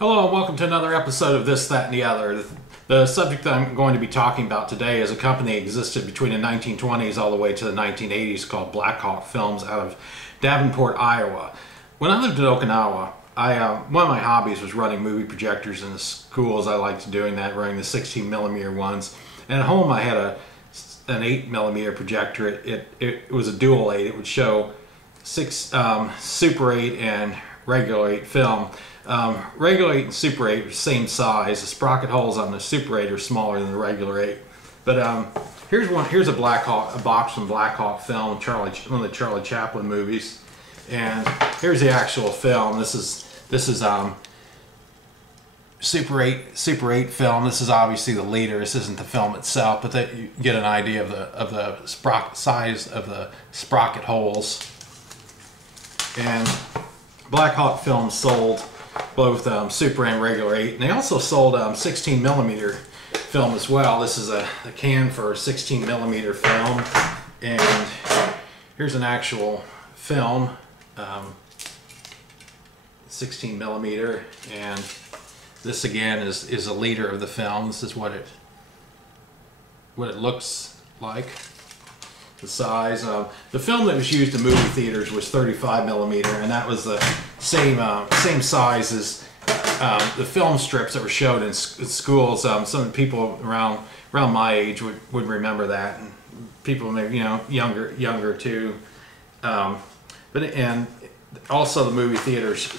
Hello and welcome to another episode of This, That, and the Other. The subject that I'm going to be talking about today is a company that existed between the 1920s all the way to the 1980s called Blackhawk Films out of Davenport, Iowa. When I lived in Okinawa, one of my hobbies was running movie projectors in the schools. I liked doing that, running the 16 millimeter ones. And at home I had an 8 millimeter projector. It was a dual 8. It would show Super 8 and regular 8 film. Regular 8 and Super 8 are the same size. The sprocket holes on the Super 8 are smaller than the regular 8. But here's a box from Blackhawk Film, one of the Charlie Chaplin movies, and here's the actual film. This is Super 8 film. This is obviously the leader. This isn't the film itself, but that you get an idea of the size of the sprocket holes. And Blackhawk Film sold both Super and regular 8, and they also sold 16 millimeter film as well. This is a can for 16 millimeter film, and here's an actual film, 16 millimeter, and this again is a liter of the film. This is what it looks like. The size of the film that was used in movie theaters was 35 millimeter, and that was the same size as the film strips that were showed in schools. Some people around my age would remember that, and people maybe younger too. And also the movie theaters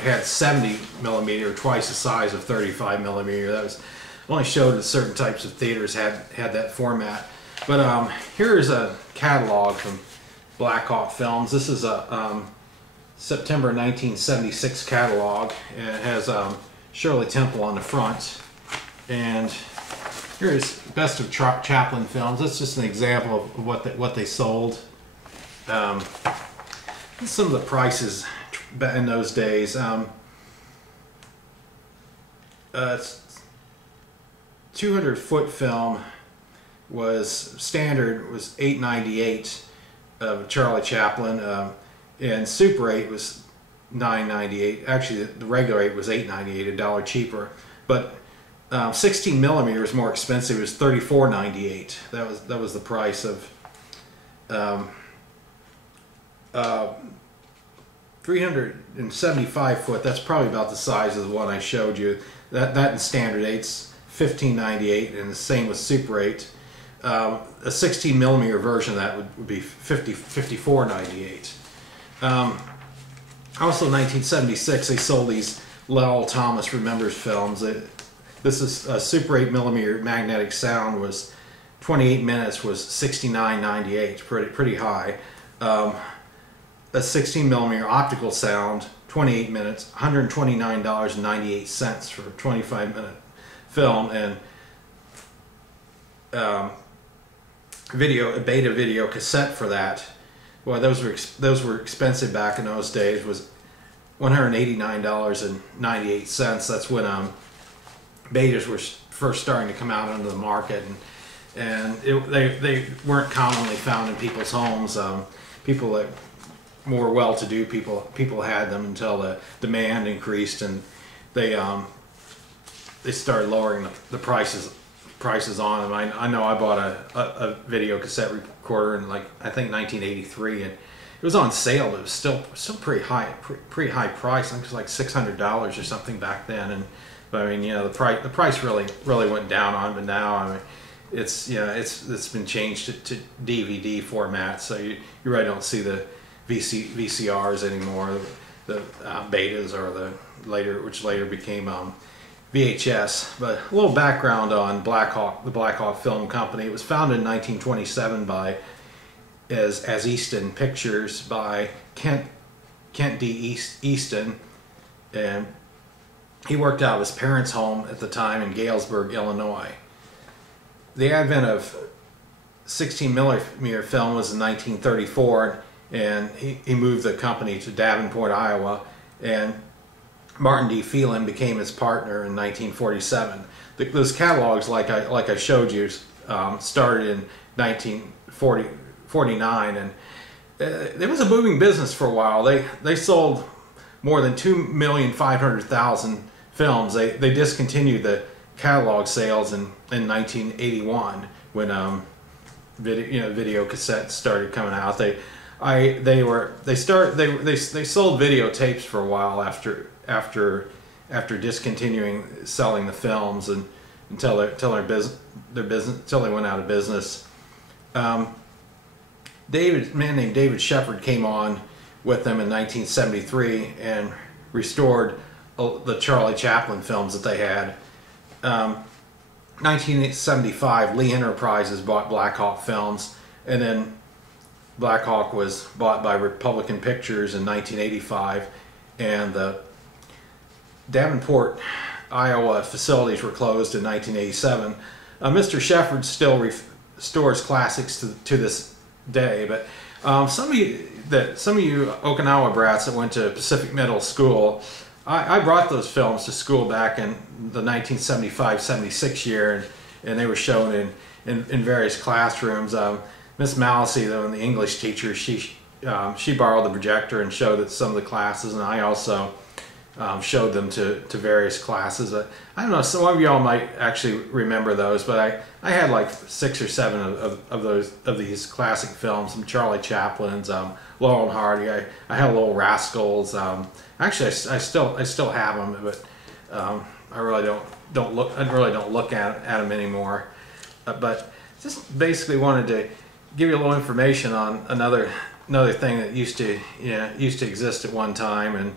had 70 millimeter, twice the size of 35 millimeter. That was only showed at certain types of theaters had that format. But here is a catalog from Blackhawk Films. This is a September 1976 catalog, and it has Shirley Temple on the front. And here's Best of Chaplin Films. That's just an example of what they sold. Some of the prices in those days. 200-foot film was standard, was $8.98 of Charlie Chaplin, and Super 8 was $9.98. Actually, the regular 8 was $8.98, $1 cheaper. But 16 millimeter was more expensive. It was $34.98. That was the price of 375 foot. That's probably about the size of the one I showed you. That in standard 8's $15.98, and the same with Super 8. A 16 millimeter version of that would be $54.98. Also, in 1976, they sold these Lowell Thomas Remembers films. This is a Super 8 millimeter magnetic sound, was 28 minutes, was $69.98, pretty high. A 16 millimeter optical sound, 28 minutes, $129.98 for a 25-minute film, and a beta video cassette for that. Well, those were expensive back in those days. Was $189.98. That's when betas were first starting to come out onto the market, and they weren't commonly found in people's homes. People that more well-to-do people had them until the demand increased, and they started lowering the prices on them. I know I bought a video cassette recorder in, like, I think 1983, and it was on sale, but it was still pretty high price. I think it was like $600 or something back then. But I mean, the price really went down on it. But now, I mean, it's been changed to DVD format, so you really don't see the VCRs anymore. The betas, or which later became VHS. But a little background on the Blackhawk Film Company. It was founded in 1927 as Easton Pictures by Kent D. Easton, and he worked out of his parents' home at the time in Galesburg, Illinois. The advent of 16 millimeter film was in 1934, and he moved the company to Davenport, Iowa, and Martin D. Phelan became his partner in 1947. Those catalogs, like I showed you, started in 1949, and it was a booming business for a while. They sold more than 2,500,000 films. They discontinued the catalog sales in 1981 when video cassettes started coming out. They sold videotapes for a while after discontinuing selling the films, and until they went out of business. A man named David Shepard came on with them in 1973 and restored the Charlie Chaplin films that they had. 1975, Lee Enterprises bought Blackhawk Films, and then Blackhawk was bought by Republican Pictures in 1985, and the Davenport, Iowa facilities were closed in 1987. Mr. Shepard still restores classics to this day, but some of you Okinawa brats that went to Pacific Middle School, I brought those films to school back in the 1975-76 year, and they were shown in various classrooms. Miss Mallacy, though, the English teacher, she borrowed the projector and showed it to some of the classes, and I also showed them to various classes. I don't know, some of y'all might actually remember those, but I had like 6 or 7 of these classic films, some Charlie Chaplin's, Laurel and Hardy. I had Little Rascals. Actually, I still have them, but I really don't look at them anymore. But just basically wanted to give you a little information on another thing that used to exist at one time, and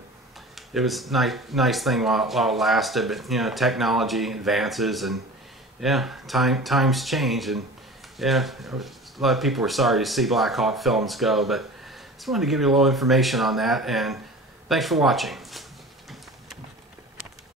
it was nice thing while it lasted. But technology advances, and times change, and a lot of people were sorry to see Blackhawk Films go, but just wanted to give you a little information on that, and thanks for watching.